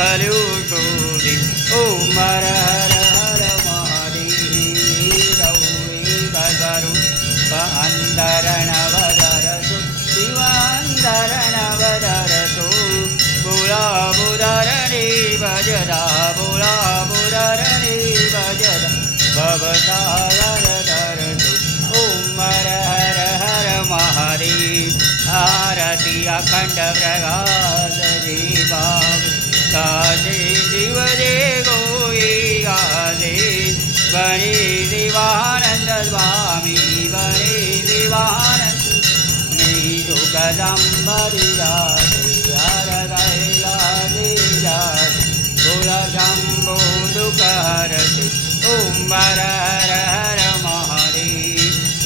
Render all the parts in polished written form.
खलुषुदि ॐ हर हर हर महादेव गरु अंदरणवदरतु शिवांदरणवदरतु बोला बुधरणे भजदा बोला बुधरणे भजदा भवसागर धरतु ॐ हर हर हर महादेव आरती अखंड प्रकाश दीपाव काजे जीव जे गोई गाजे बने शिवानंद स्वामी बने शिवानंद मीरु कदम्बरी जाते हर कैलासे जाते बोला शंभो दुख हरते ॐ हर हर हर महादेव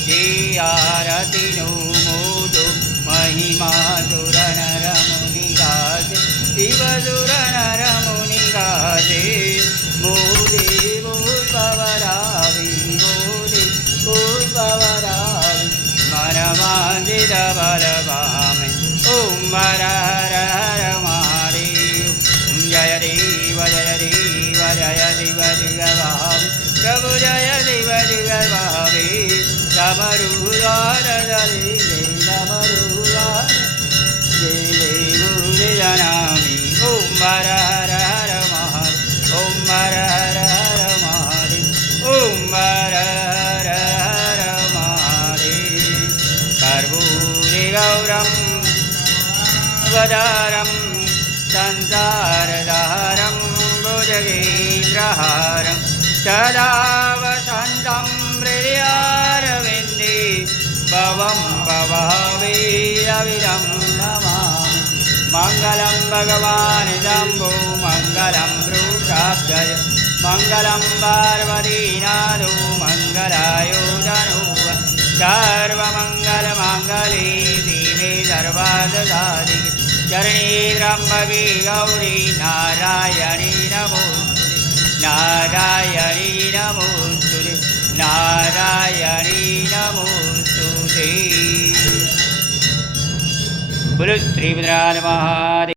जी आरती नो मोदो महिमा सुर नर मुनि गाजे शिव सुर नर मुनि गाजे मोदे भूपवरावि मोदे भूपवरावि मन मंदिर बलवामि ॐ हर हर हर महादेव जय देव जय देव जय देव जगवामि प्रभु जय देव जगवामि डमरुदार जले डमरुदार जय जनामि ॐ हर हर हर महादेव ॐ हर हर हर महादेव ॐ हर हर हर महादेव कर्पूरे गौरं वदारं संसारदारं भुजगेन्द्रहारं सदा वसन्तं हृदयारविन्दे भवं भवावेरविरं नमामि मङ्गलं भगवान् शम्भो मङ्गलं वृषाब्जय मङ्गलं पार्वतीनाथो मङ्गलायो धनुः सर्वमङ्गलमाङ्गले शिवे सर्वार्थसाधिके चरणे त्र्यम्बके गौरी नारायणी नमोस्तुते नारायणी नमोस्तुते नारायणी नमोस्तुते बोलो श्री महादेव।